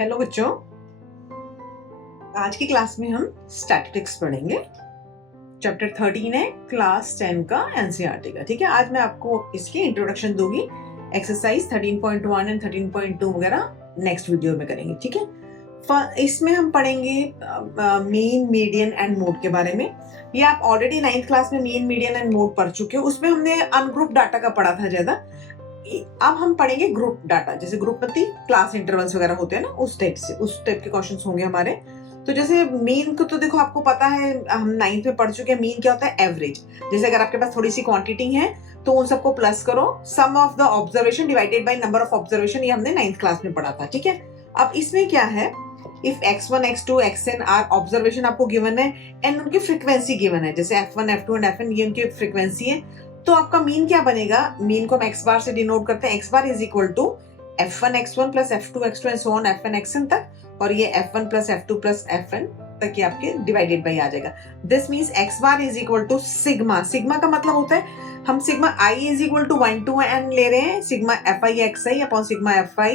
Hello बच्चों, आज की क्लास में हम स्टैटिस्टिक्स पढ़ेंगे। चैप्टर 13 है क्लास 10 का एनसीईआरटी का। ठीक है, आज मैं आपको इसकी इंट्रोडक्शन दूंगी। एक्सरसाइज 13.1 एंड 13.2 वगैरह नेक्स्ट वीडियो में करेंगे। ठीक है, इसमें हम पढ़ेंगे मीन, मीडियन एंड मोड के बारे में। ये आप ऑलरेडी 9th क्लास में मीन, मीडियन एंड मोड पढ़ चुके हो। उसमें हमने अनग्रुप डाटा का पढ़ा था ज्यादा। अब हम पढ़ेंगे ग्रुप डाटा, जैसे ग्रुप में क्लास इंटरवल्स वगैरह होते हैं ना, उस टाइप के क्वेश्चंस होंगे हमारे। तो जैसे मीन को तो देखो, आपको पता है, हम 9th में पढ़ चुके हैं। मीन क्या होता है? एवरेज। जैसे अगर आपके पास थोड़ी सी क्वांटिटी है तो उन सबको प्लस करो, sum of the observation divided by number of observation. ये हमने 9th क्लास में पढ़ा था। ठीक है, अब इसमें क्या है, if x1, x2, xn are observation आपको गिवन है एंड उनकी फ्रीक्वेंसी गिवन है, जैसे f1, f2 एंड fn, ये उनकी फ्रीक्वेंसी है। तो आपका मीन क्या बनेगा? मीन को हम x बार से डिनोट करते हैं। x bar is equal to f1 x1 plus f2 x2 and so on fn xn तक, और ये f1 plus f2 plus fn तक ये आपके डिवाइडेड बाई आ जाएगा। This means x bar is equal to sigma. Sigma का मतलब होता है, हम sigma i is equal to 1 to n ले रहे हैं, sigma fi xi upon sigma fi।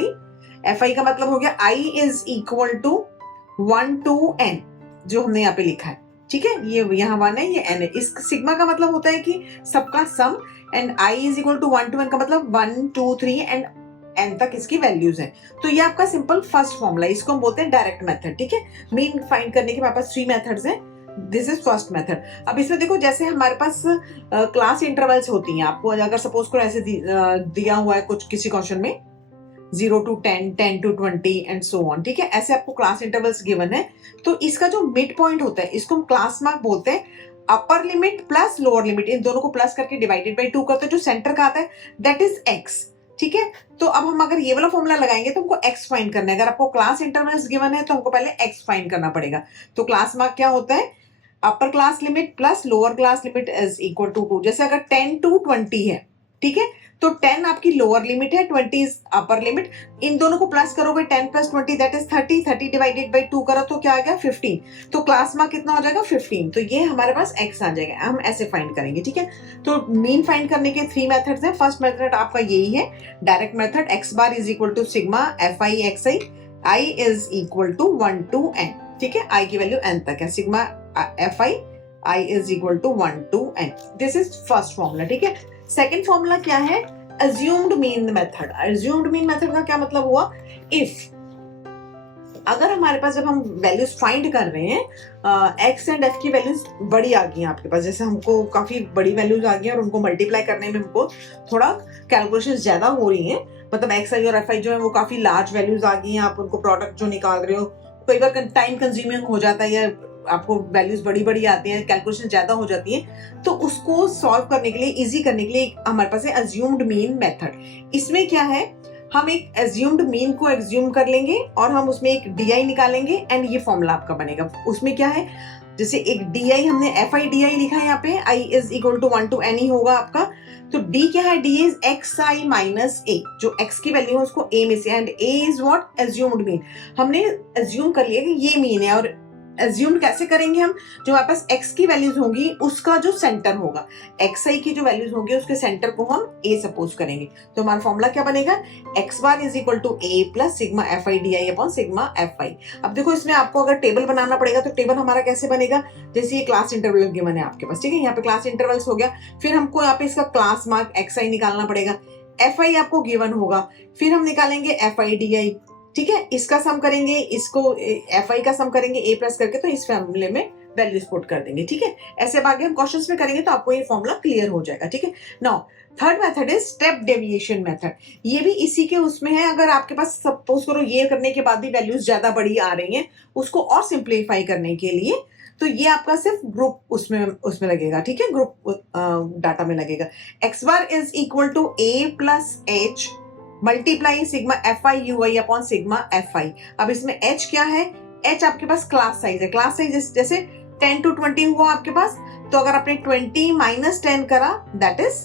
fi का मतलब हो गया i is equal to 1 to n, जो हमने यहाँ पे लिखा है। ठीक है, ये यहाँ 1 है, ये n है। इस सिग्मा का मतलब होता है कि सबका sum, and i is equal to 1 to n का मतलब 1 2 3 एंड n तक इसकी वैल्यूज हैं। तो ये आपका सिंपल फर्स्ट फॉर्मूला, इसको हम बोलते हैं डायरेक्ट मेथड। ठीक है, मीन फाइंड करने के हमारे पास 3 मेथड्स हैं। This is first method. अब इसमें देखो, जैसे हमारे पास क्लास इंटरवल्स होती हैं, आपको अगर सपोज को ऐसे दिया हुआ है कुछ किसी क्वेश्चन में 0 to 10, 10 to 20 and so on. ठीक है, ऐसे आपको क्लास इंटरवल्स गिवन है। तो इसका जो मिड पॉइंट होता है, इसको हम क्लास मार्क बोलते हैं। Upper limit plus lower limit, इन दोनों को प्लस करके डिवाइडेड बाई 2 करते हैं, जो सेंटर का आता है दैट इज x। ठीक है, तो अब हम अगर ये वाला फॉर्मूला लगाएंगे तो हमको x फाइंड करना है। अगर आपको क्लास इंटरवल्स गिवन है तो हमको पहले x फाइंड करना पड़ेगा। तो क्लास मार्क क्या होता है? Upper class limit plus lower class limit is equal to 2। जैसे अगर 10 to 20 है, ठीक है, तो 10 आपकी लोअर लिमिट है, 20 इज अपर लिमिट। इन दोनों को प्लस करोगे, 10 plus 20 that is 30। 30 divided by 2 करो तो क्या आ गया? 15। तो क्लास मार्क कितना हो जाएगा? 15। तो ये हमारे पास x आ जाएगा। हम ऐसे फाइंड करेंगे। ठीक है, तो मीन फाइंड करने के 3 मेथड्स हैं। फर्स्ट मेथड आपका यही है, direct method. x bar is equal to sigma fi xi, i is equal to 1 to n। ठीक है, i की वैल्यू n तक है, sigma fi i is equal to 1 to n। This is first formula. ठीक है, second formula क्या है? assumed mean method. assumed mean method का क्या मतलब हुआ? इफ अगर हमारे पास, जब हम वैल्यूज फाइंड कर रहे हैं, x एंड f की वैल्यूज बड़ी आ गई हैं आपके पास, जैसे हमको काफी बड़ी वैल्यूज आ गई हैं और उनको मल्टीप्लाई करने में हमको थोड़ा कैलकुलेशन ज्यादा हो रही हैं, मतलब xi और fi जो है वो काफी लार्ज वैल्यूज आ गई हैं, आप उनको प्रोडक्ट जो निकाल रहे हो कई बार टाइम कंज्यूमिंग हो जाता है, या आपको वैल्यूज बड़ी बड़ी आती हैं, कैलकुलेशन ज्यादा हो जाती है। तो उसको सॉल्व करने के लिए, इजी करने के लिए हमारे पास है अज्यूम्ड मीन मेथड। इसमें क्या है, हम एक अज्यूम्ड मीन को एज्यूम कर लेंगे और हम उसमें एक डी निकालेंगे एंड ये फॉर्मूला आपका बनेगा। उसमें क्या है, जैसे एक डी हमने fi डी लिखा है यहाँ पे, i is equal to 1 to n ही होगा आपका। तो d क्या है? d is xi minus a, जो x की वैल्यू है उसको a में से, and a is what? Assumed mean. हमने अज्यूम कर लिया कि ये मीन है, और अज्यूम कैसे करेंगे हम? जो हमारे पास x की वैल्यूज होंगी उसका जो सेंटर होगा, xi की जो वैल्यूज होंगी उसके सेंटर को हम a सपोज करेंगे। तो हमारा फॉर्मूला क्या बनेगा? x bar is equal to a plus sigma fi di upon sigma fi। अब देखो, इसमें आपको अगर टेबल बनाना पड़ेगा तो टेबल हमारा कैसे बनेगा? जैसे ये क्लास इंटरवल गिवन है आपके पास, ठीक है, यहाँ पे क्लास इंटरवल्स हो गया, फिर हमको यहाँ पे इसका क्लास मार्क xi निकालना पड़ेगा, fi आपको गिवन होगा, फिर हम निकालेंगे fi di। ठीक है, इसका सम करेंगे, इसको fi का सम करेंगे a प्लस करके, तो इस फॉर्मूले में वैल्यूज पुट कर देंगे। ठीक है, ऐसे अब आगे हम क्वेश्चंस में करेंगे तो आपको ये फॉर्मूला क्लियर हो जाएगा। ठीक है, now third method is step deviation method. ये भी इसी के उसमें है। अगर आपके पास सपोज करो ये करने के बाद भी वैल्यूज ज्यादा बड़ी आ रही हैं, उसको और सिंप्लीफाई करने के लिए, तो ये आपका सिर्फ ग्रुप उसमें लगेगा। ठीक है, ग्रुप डाटा में लगेगा। x bar is equal to a plus h multiply sigma fi ui upon sigma fi। अब इसमें h क्या है? h आपके पास क्लास साइज है। क्लास साइज जैसे 10 to 20 हुआ आपके पास, तो अगर आपने 20 माइनस 10 करा दैट इज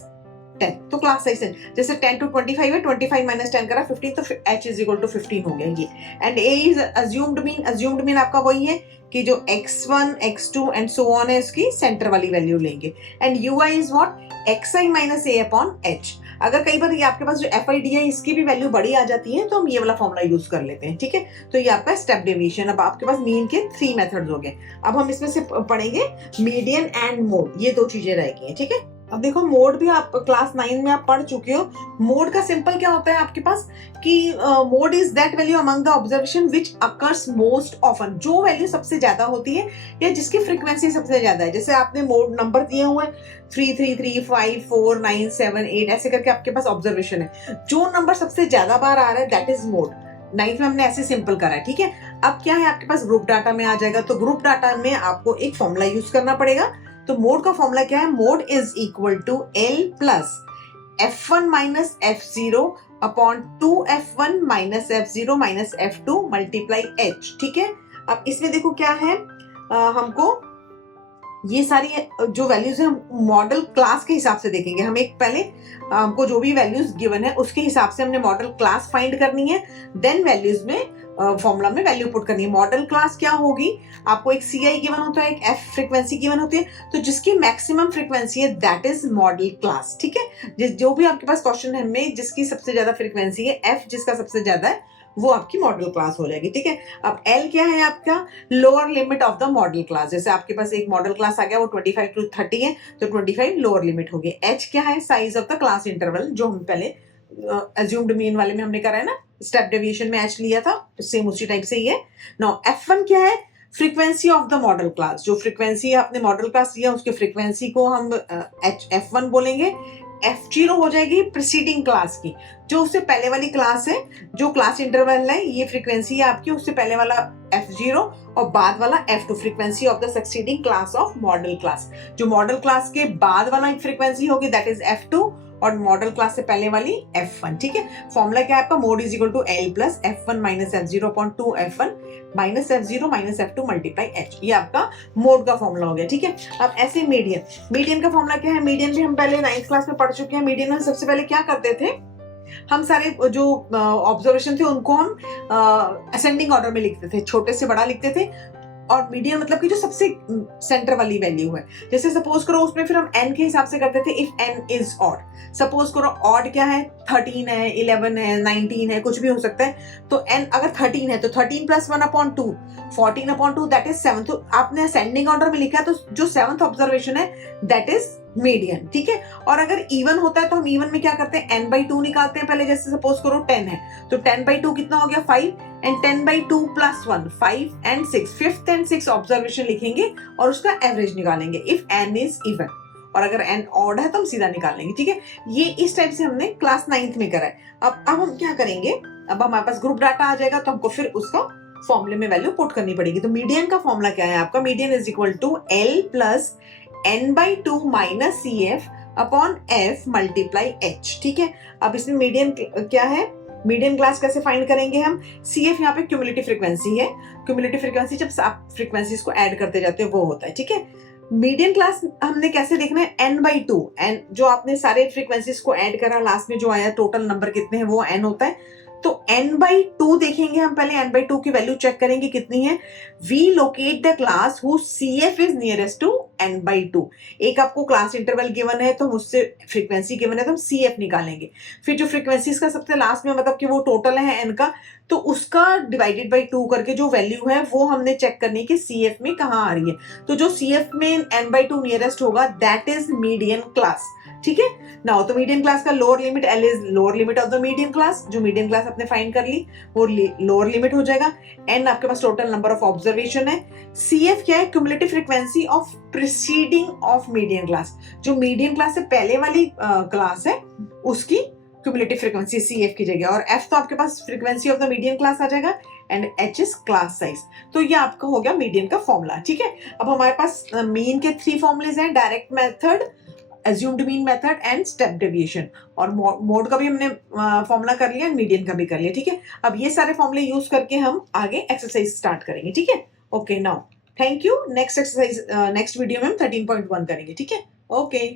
10, तो क्लास साइज है। जैसे 10 to 25 है, 25 माइनस 10 करा 15, तो h इज इक्वल टू 15 हो गया ये। And a is assumed mean. Assumed mean आपका वही है कि जो x1 x2 and so on है, इसकी सेंटर वाली वैल्यू लेंगे। And ui is what? xi minus a upon h। अगर कई बार ये आपके पास जो एफ आई डी है इसकी भी वैल्यू बड़ी आ जाती है तो हम ये वाला फॉर्मूला यूज कर लेते हैं, ठीक है। तो ये आपका स्टेप डेविएशन। अब आपके पास मीन के 3 मेथड्स हो गए। अब हम इसमें से पढ़ेंगे मीडियन एंड मोड, ये 2 चीजें रहेगी, ठीक है। अब देखो मोड भी आप क्लास 9 में आप पढ़ चुके हो। मोड का सिंपल क्या होता है आपके पास कि mode is that value among the observation which occurs most often, जो वैल्यू सबसे ज्यादा होती है या जिसकी फ्रीक्वेंसी सबसे ज्यादा है। जैसे आपने मोड नंबर दिए हुए हैं 3 3 3 5 4 9 7 8 ऐसे करके आपके पास ऑब्जर्वेशन है। जो नंबर सबसे ज्यादा बार आ रहा है दैट इज मोड। 9th में हमने ऐसे सिंपल करा है, ठीक है। अब क्या है आपके पास ग्रुप डाटा में आ जाएगा, तो ग्रुप डाटा में आपको एक फॉर्मूला यूज करना पड़ेगा। तो मोड का फॉर्मूला क्या है, mode is equal to L plus F1 minus F0 upon 2F1 minus F0 minus F2 multiply H, ठीक है। अब इसमें देखो क्या है, हमको ये सारी जो वैल्यूज है हम मॉडल क्लास के हिसाब से देखेंगे। हम एक पहले हमको जो भी वैल्यूज गिवन है उसके हिसाब से हमने मॉडल क्लास फाइंड करनी है, देन वैल्यूज में फॉर्मूला में वैल्यू पुट करनी है। मॉडल क्लास क्या होगी, आपको एक CI गिवन होता है, एक F फ्रीक्वेंसी गिवन होती है, तो जिसकी मैक्सिमम फ्रीक्वेंसी है दैट इज मॉडल क्लास, ठीक है। जो भी आपके पास क्वेश्चन है में जिसकी सबसे ज्यादा फ्रीक्वेंसी है, F जिसका सबसे ज्यादा है, वो आपकी मॉडल क्लास हो जाएगी, ठीक है। अब L क्या है आपका, lower limit of the model class. जैसे आपके पास एक मॉडल क्लास आ गया वो 25 to 30 है, तो 25 लोअर लिमिट होगी। H क्या है, size of the class interval, जो हम पहले अज्यूम्ड मीन वाले में हमने करा है ना, स्टेप डेविएशन में H लिया था, सेम उसी टाइप से ही है। नाउ F1 क्या है, frequency of the model class. जो फ्रीक्वेंसी आपने मॉडल क्लास लिया उसकी फ्रीक्वेंसी को हम F1 बोलेंगे। F0 हो जाएगी प्रीसीडिंग क्लास की, जो उससे पहले वाली क्लास है, जो क्लास इंटरवल है, ये फ्रीक्वेंसी है आपकी, उससे पहले वाला F0 और बाद वाला F2, frequency of the succeeding class of model class. जो मॉडल क्लास के बाद वाला फ्रीक्वेंसी होगी दैट इज F2 और मॉडल क्लास से पहले वाली F1, ठीक है। फॉर्मूला क्या है आपका, mode is equal to L plus F1 minus F0 upon 2F1 minus F0 minus F2 multiply H, ये आपका मोड का फॉर्मूला हो गया, ठीक है। अब ऐसे मीडियन का फॉर्मूला क्या है, मीडियन भी हम पहले 9th क्लास में पढ़ चुके हैं। मीडियन में सबसे पहले क्या करते थे, हम सारे जो ऑब्जर्वेशन थे उनको हम असेंडिंग ऑर्डर में लिखते थे, छोटे से बड़ा लिखते थे। और मीडियन मतलब कि जो सबसे सेंटर वाली वैल्यू है, जैसे सपोज करो उसमें फिर हम n के हिसाब से करते थे, if n is odd. Suppose करो ऑड क्या है, 13 है, 11 है, 19 है, कुछ भी हो सकता है। तो n अगर 13 है तो 13 plus 1 upon 2, 14 upon 2 that is 7। तो आपने असेंडिंग ऑर्डर में लिखा है, तो जो 7th ऑब्जर्वेशन है दैट इज मीडियन, ठीक है। और अगर इवन होता है तो हम इवन में क्या करते हैं, n/2 निकालते हैं पहले। जैसे सपोज करो 10 है तो 10/2 कितना हो गया, 5, and 10/2 plus 1 5 and 6, 5th and 6th observation लिखेंगे और उसका एवरेज निकालेंगे इफ n इज इवन। और अगर n ऑड है तो हम सीधा निकाल लेंगे, ठीक है। ये इस टाइप से हमने क्लास 9th में करा है। अब हम क्या करेंगे, अब हमारे पास ग्रुप डाटा आ जाएगा तो हमको फिर उसका फॉर्मूले में वैल्यू पुट करनी पड़ेगी। तो मीडियन का फॉर्मूला क्या है आपका, median is equal to L plus n/2 minus CF upon F multiply H, ठीक है। अब इसमें मीडियन क्या है, मीडियन क्लास कैसे फाइंड करेंगे हम, CF यहाँ पे क्यूमुलेटिव फ्रीक्वेंसी है। क्यूमुलेटिव फ्रीक्वेंसी जब आप फ्रीक्वेंसीज को ऐड करते जाते हो वो होता है, ठीक है। मीडियन क्लास हमने कैसे देखना है, n/2, एन जो आपने सारे फ्रीक्वेंसीज को ऐड करा, लास्ट में जो आया टोटल नंबर कितने हैं वो n होता है। तो n/2 देखेंगे हम, पहले n/2 की वैल्यू चेक करेंगे कितनी है। We locate the class who CF is nearest to n/2। एक आपको क्लास इंटरवल गिवन है तो उससे फ्रीक्वेंसी गिवन है तो हम CF निकालेंगे। फिर जो फ्रीक्वेंसीज का सबसे लास्ट में मतलब कि वो टोटल है n का, तो उसका डिवाइडेड बाई 2 करके जो वैल्यू है वो हमने चेक करनी है कि CF में कहाँ आ रही है। तो जो CF में n/2 नियरेस्ट होगा दैट इज मीडियन क्लास, ठीक है। नाउ तो मीडियन क्लास का lower limit L is lower limit of the median class. जो मीडियन क्लास आपने फाइंड कर ली वो लोअर लिमिट हो जाएगा। n आपके पास टोटल नंबर ऑफ ऑब्जर्वेशन है। CF क्या है, cumulative frequency of preceding of median class. जो मीडियन क्लास से पहले वाली क्लास है उसकी क्यूमुलेटिव फ्रीक्वेंसी CF की जगह, और F तो आपके पास frequency of the median class आ जाएगा, and H is class size. तो ये आपका हो गया मीडियन का फॉर्मूला, ठीक है। अब हमारे पास मीन के 3 फॉर्मूलेज हैं, direct method, assumed mean method and step deviation. और मोड का भी हमने फॉर्मूला कर लिया, मीडियन का भी कर लिया, ठीक है। अब ये सारे फॉर्मूले यूज करके हम आगे एक्सरसाइज स्टार्ट करेंगे, ठीक है। Okay, now thank you. Next exercise next video में हम 13.1 करेंगे, ठीक है। ओके।